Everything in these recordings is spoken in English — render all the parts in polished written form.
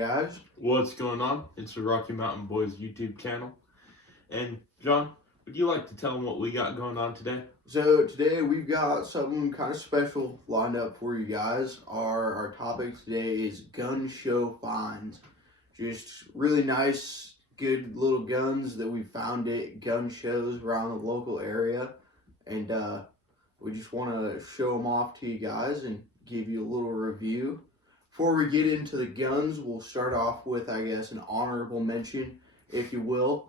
Guys, What's going on? It's the Rocky Mountain Boys YouTube channel. And John, would you like to tell them what we got going on today? so today we've got something kind of special lined up for you guys. Our topic today is gun show finds. Just really nice, good little guns that we found at gun shows around the local area. And we just want to show them off to you guys and give you a little review. Before we get into the guns, we'll start off with, I guess, an honorable mention, if you will.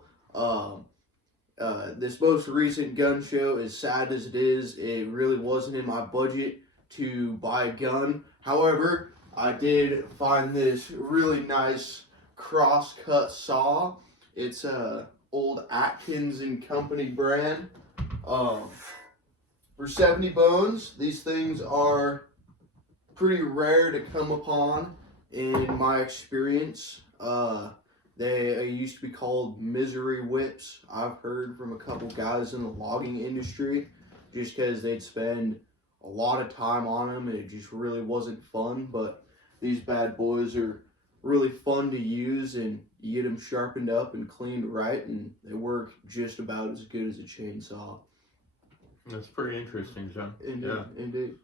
This most recent gun show, as sad as it is, it really wasn't in my budget to buy a gun. However, I did find this really nice cross-cut saw. It's a old Atkins and Company brand. For 70 bones, these things are pretty rare to come upon in my experience. They used to be called misery whips. I've heard from a couple guys in the logging industry just because they'd spend a lot of time on them and it just really wasn't fun. But these bad boys are really fun to use, and you get them sharpened up and cleaned right, and they work just about as good as a chainsaw. That's pretty interesting, John. Indeed, yeah. Indeed.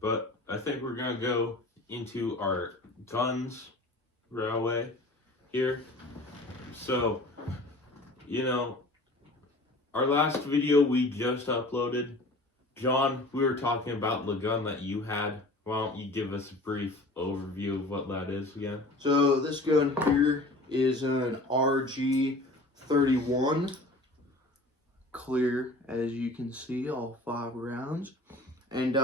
But I think we're going to go into our guns railway here. So, our last video we just uploaded, John, we were talking about the gun that you had. Why don't you give us a brief overview of what that is again? So this gun here is an RG31, clear as you can see, all 5 rounds. And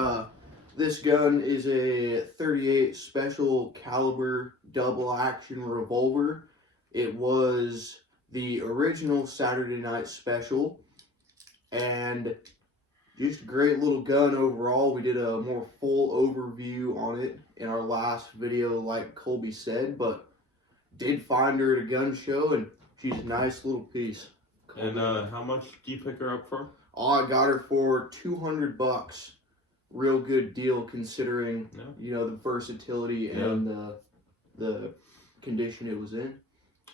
this gun is a 38 special caliber double action revolver. It was the original Saturday Night Special, and just a great little gun overall. We did a more full overview on it in our last video, like Colby said, but did find her at a gun show, and she's a nice little piece. And how much do you pick her up for? I got her for $200. Real good deal considering, the versatility and the condition it was in.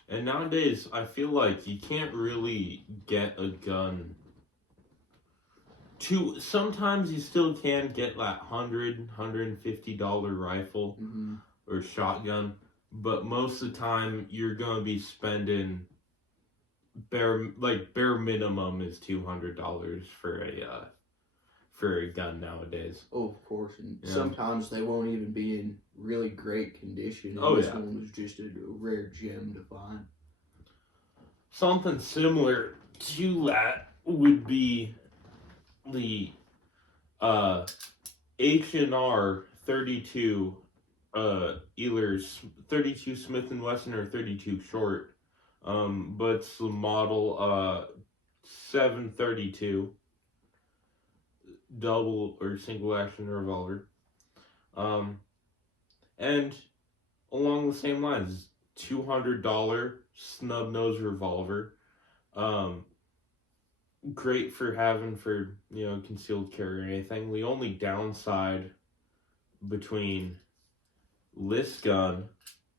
And nowadays, I feel like you can't really get a gun sometimes you still can get that $150 rifle or shotgun, but most of the time you're going to be spending bare minimum is $200 for a gun nowadays. Oh, of course. And sometimes they won't even be in really great condition. And this one was just a rare gem to find. Something similar to that would be the H&R 32 either 32 Smith & Wesson or 32 short, but it's the model 732 double or single action revolver, and along the same lines, $200 snub nose revolver, great for having for concealed carry or anything. The only downside between this gun,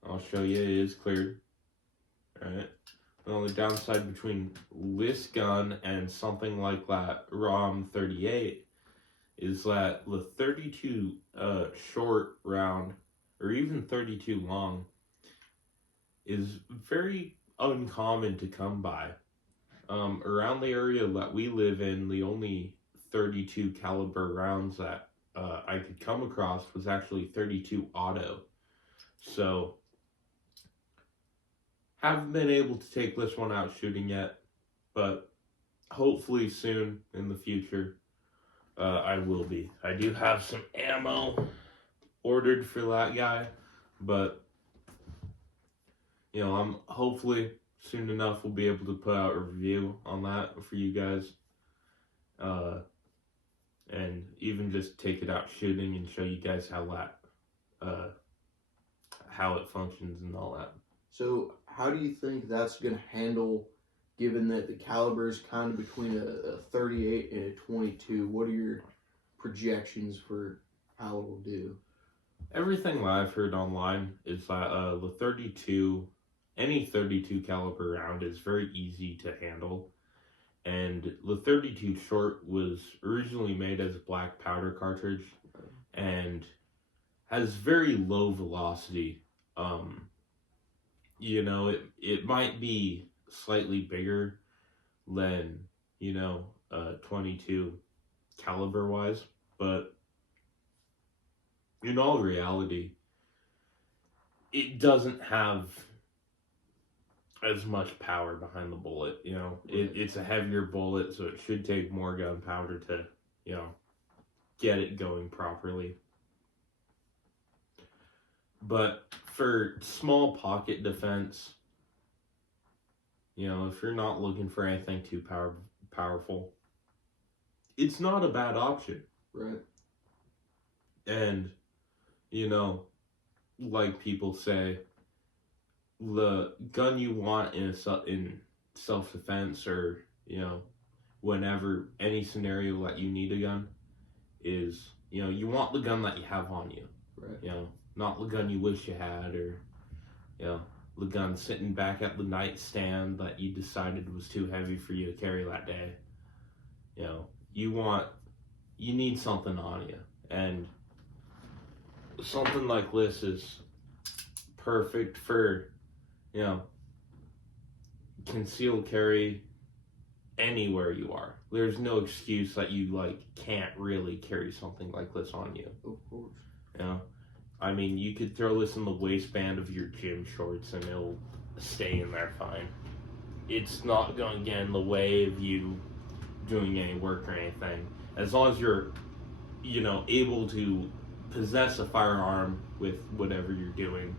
I'll show you, it is cleared. All right. The only downside between this gun and something like that ROM 38 is that the 32 short round or even 32 long is very uncommon to come by. Around the area that we live in, the only 32 caliber rounds that I could come across was actually 32 auto. So, haven't been able to take this one out shooting yet, but hopefully soon in the future, I will be. I do have some ammo ordered for that guy, but I'm hopefully soon enough we'll be able to put out a review on that for you guys, and even just take it out shooting and show you guys how it functions and all that. So how do you think that's going to handle, given that the caliber is kind of between a 38 and a 22? What are your projections for how it will do? Everything that I've heard online is that the 32, any 32 caliber round is very easy to handle. And the 32 short was originally made as a black powder cartridge and has very low velocity. Um, it might be slightly bigger than, 22 caliber wise, but in all reality, it doesn't have as much power behind the bullet. It's a heavier bullet, so it should take more gunpowder to, get it going properly. But for small pocket defense, if you're not looking for anything too powerful, it's not a bad option. Right. And, like people say, the gun you want in self-defense, or whenever any scenario that you need a gun, is you want the gun that you have on you. Right. Not the gun you wish you had, or the gun sitting back at the nightstand that you decided was too heavy for you to carry that day. You need something on you, and something like this is perfect for concealed carry anywhere you are. There's no excuse that you can't really carry something like this on you. Of course. I mean, you could throw this in the waistband of your gym shorts and it'll stay in there fine. It's not going to get in the way of you doing any work or anything. As long as you're, able to possess a firearm with whatever you're doing,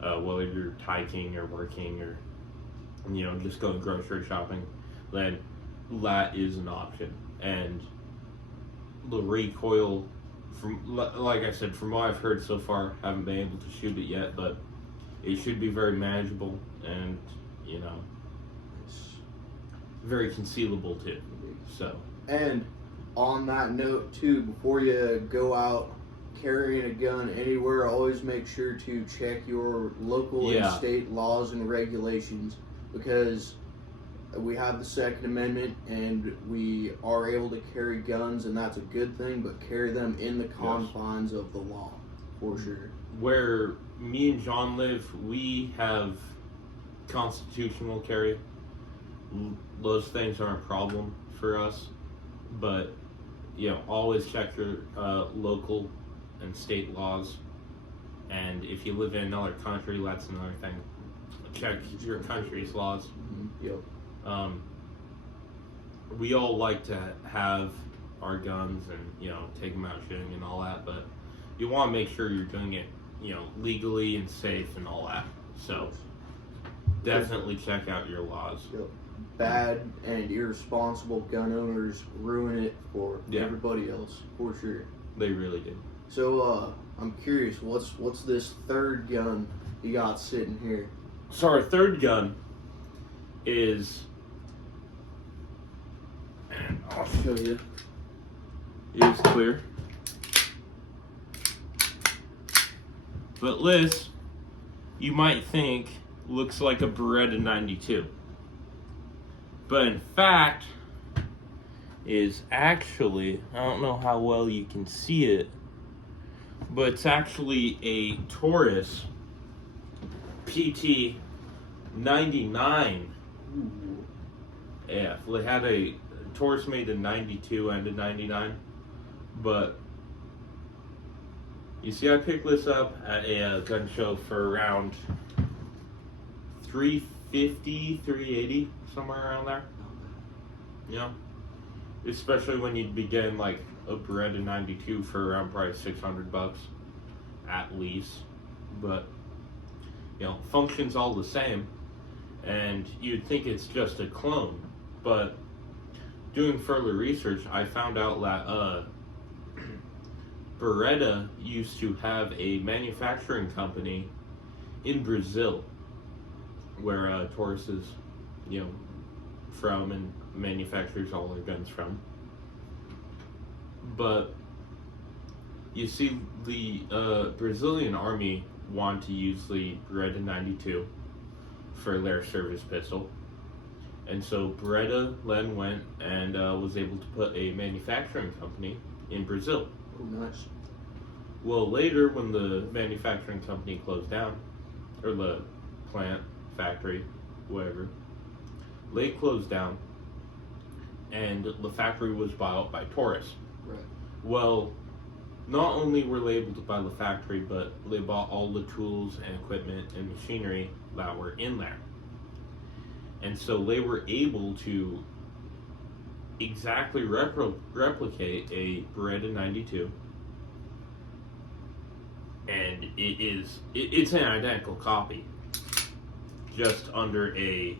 whether you're hiking or working or, just going grocery shopping, then that is an option. And the recoil, like I said, from what I've heard so far, haven't been able to shoot it yet, but it should be very manageable and, very concealable too. So. And on that note too, before you go out carrying a gun anywhere, always make sure to check your local and state laws and regulations, because we have the Second Amendment and we are able to carry guns, and that's a good thing, but carry them in the confines of the law, for sure. Where me and John live, we have constitutional carry. Those things aren't a problem for us, but always check your local and state laws. And if you live in another country, that's another thing. Check your country's laws. Mm-hmm. Yep. We all like to have our guns and take them out shooting and all that, but you want to make sure you're doing it legally and safe and all that. So definitely check out your laws. Yep. Bad and irresponsible gun owners ruin it for everybody else, for sure. They really do. So I'm curious, what's this third gun you got sitting here? So our third gun is, and I'll show you, is clear. But this, you might think, looks like a Beretta 92. But in fact, is actually, I don't know how well you can see it, but it's actually a Taurus PT 99. Ooh. Yeah, they had a Taurus made in 92 and a 99, but you see, I picked this up at a gun show for around $350, $380, somewhere around there. Especially when you'd be getting like a Beretta 92 for around probably $600 at least, but functions all the same, and you'd think it's just a clone, but doing further research, I found out that Beretta used to have a manufacturing company in Brazil where Taurus is, from and manufactures all their guns from. But You see, the Brazilian army want to use the Beretta 92 for their service pistol. And so Beretta then went and was able to put a manufacturing company in Brazil. Oh, nice. Well, later when the manufacturing company closed down, or the plant, factory, whatever, they closed down, and the factory was bought by Taurus. Right. Well, not only were they able to buy the factory, but they bought all the tools and equipment and machinery that were in there. And so they were able to exactly replicate a Beretta 92. And it's an identical copy, just under a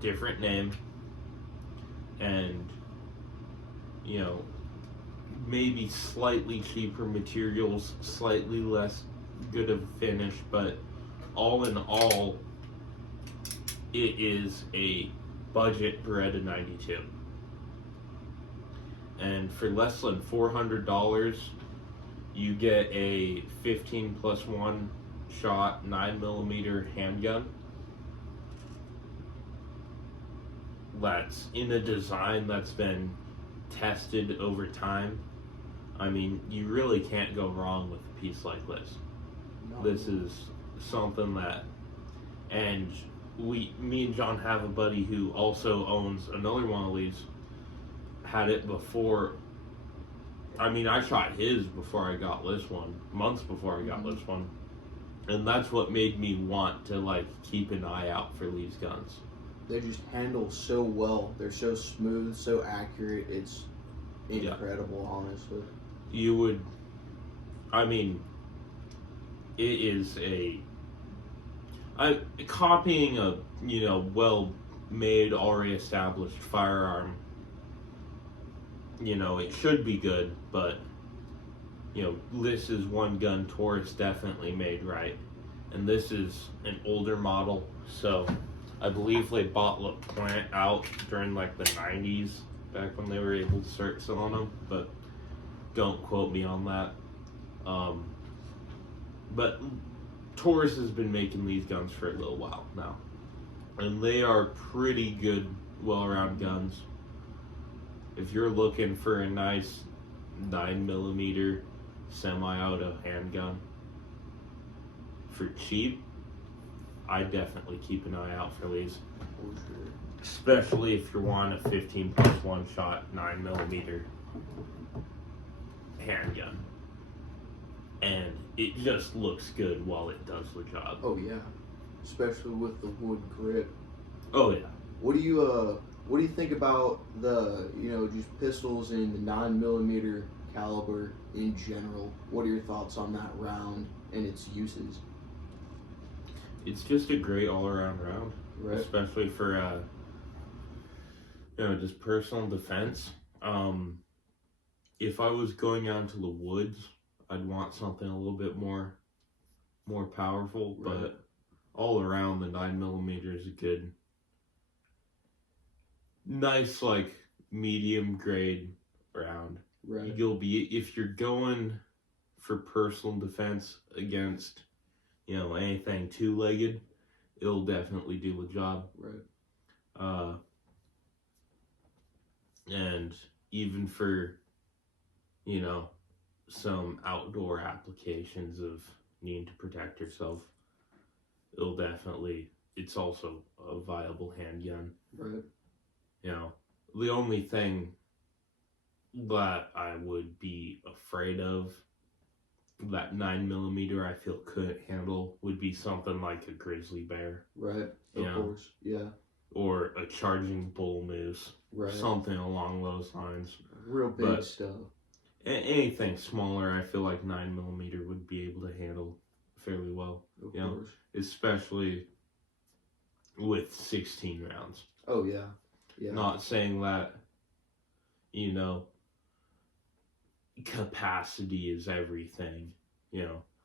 different name, and maybe slightly cheaper materials, slightly less good of a finish, but all in all, it is a budget Beretta 92. And for less than $400, you get a 15+1 shot 9mm handgun that's in a design that's been tested over time. I mean, you really can't go wrong with a piece like this. No. This is something that, and me and John have a buddy who also owns another one of these. Had it before. I mean, I shot his before I got this one, months before I got this one, and that's what made me want to keep an eye out for these guns. They just handle so well. They're so smooth, so accurate. It's incredible, honestly. You would, I mean, it is copying a well-made, already established firearm. It should be good, but this is one gun Taurus definitely made right, and this is an older model, so I believe they bought the plant out during the 90s, back when they were able to start selling them, but don't quote me on that. But Taurus has been making these guns for a little while now, and they are pretty good, well-rounded guns. If you're looking for a nice 9mm semi-auto handgun for cheap, I definitely keep an eye out for these. For sure. Especially if you want a 15+1 shot 9mm handgun. And it just looks good while it does the job. Oh yeah, especially with the wood grip. Oh yeah. What do you think about the just pistols in the 9mm caliber in general? What are your thoughts on that round and its uses? It's just a great all-around round, Right. especially for just personal defense. If I was going out into the woods, I'd want something a little bit more powerful, Right. but all around the 9mm is a good, nice medium grade round. Right. You'll be, if you're going for personal defense against anything two-legged, it'll definitely do the job. Right. And even for some outdoor applications of needing to protect yourself, it's also a viable handgun. Right. The only thing that I would be afraid of that 9mm I feel couldn't handle would be something like a grizzly bear. Right. Of course. Yeah. Or a charging bull moose. Right. Something along those lines. Real big stuff. Anything smaller, I feel like 9mm would be able to handle fairly well. Of course. Especially with 16 rounds. Oh yeah. Yeah. Not saying that, capacity is everything,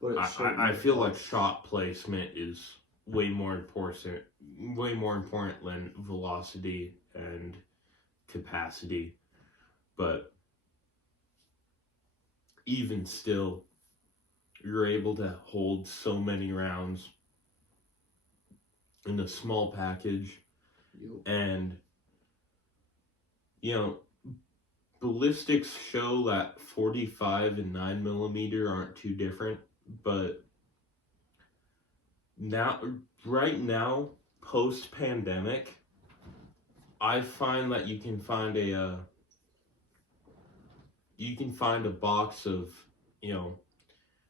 But I feel like shot placement is way more important than velocity and capacity. But even still, you're able to hold so many rounds in a small package. Yep. And, you know, ballistics show that 45 and 9mm aren't too different, but right now, post-pandemic, I find that you can find a box of,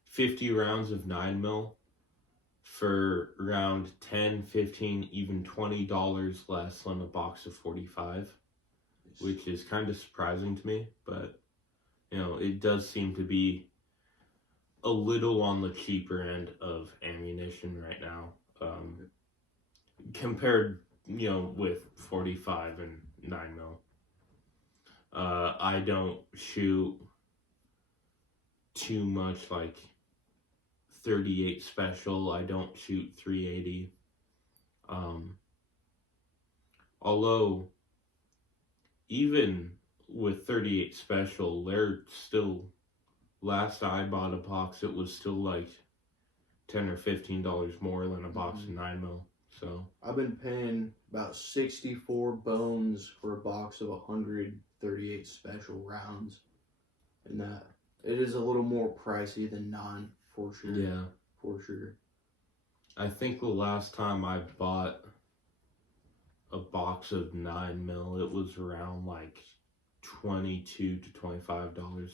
50 rounds of 9mm for around 10, 15, even $20 less than a box of 45, which is kind of surprising to me, but it does seem to be a little on the cheaper end of ammunition right now, compared, with 45 and 9mm. I don't shoot too much like 38 special. I don't shoot 380. Although even with 38 special, they're still, last I bought a box, it was still like $10 or $15 more than a box of 9mm. So I've been paying about 64 bones for a box of 138 special rounds, and that it is a little more pricey than 9, for sure. yeah, For sure. I think the last time I bought a box of 9mm, it was around like $22 to $25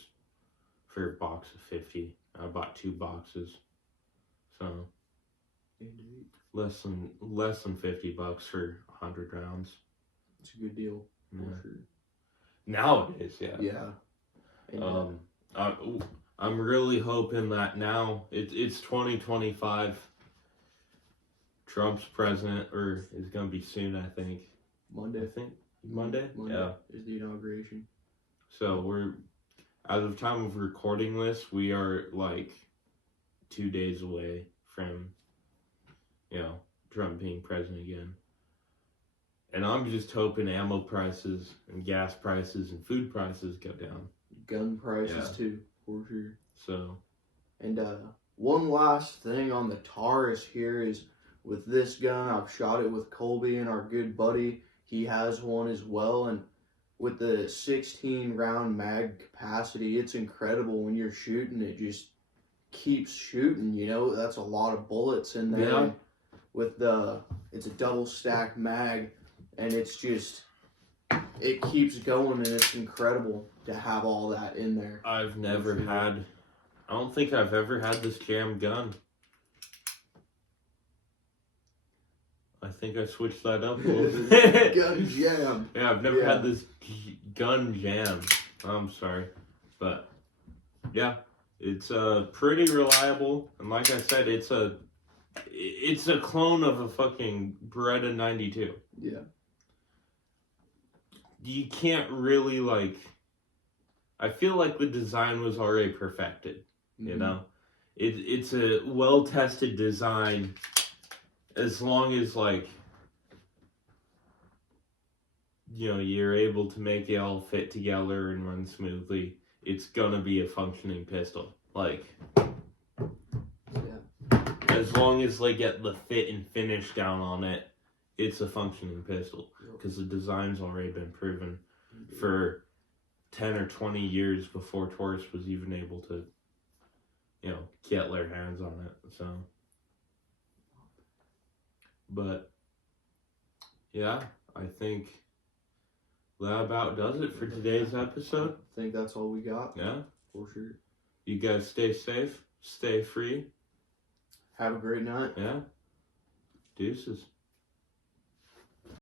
for a box of 50. I bought 2 boxes, so Indeed. less than $50 for 100 rounds. It's a good deal, for Yeah. sure. Nowadays, yeah. Yeah. And, I'm really hoping that now it's 2025. Trump's president, or is gonna be soon, I think. Monday. Monday. Yeah. Is the inauguration. So we're, as of time of recording this, we are like 2 days away from, Trump being president again. And I'm just hoping ammo prices and gas prices and food prices go down. Gun prices too, for sure. So. And one last thing on the Taurus here is, with this gun, I've shot it with Colby and our good buddy. He has one as well, and with the 16 round mag capacity, it's incredible when you're shooting. It just keeps shooting, that's a lot of bullets in there. Yeah. It's a double stack mag, and it's just, it keeps going, and it's incredible to have all that in there. I don't think I've ever had this jam gun. I think I switched that up a little bit. Gun jam. Yeah, I've never had this gun jam. I'm sorry. But, yeah, it's pretty reliable. And like I said, it's a clone of a fucking Beretta 92. Yeah. You can't really, I feel like the design was already perfected, It's a well-tested design, as long as, you're able to make it all fit together and run smoothly, it's gonna be a functioning pistol. As long as they get the fit and finish down on it, it's a functioning pistol. Because the design's already been proven for 10 or 20 years before Taurus was even able to, get their hands on it. So, but, yeah, I think that about does it for today's episode. I think that's all we got. Yeah. For sure. You guys stay safe, stay free. Have a great night. Yeah. Deuces.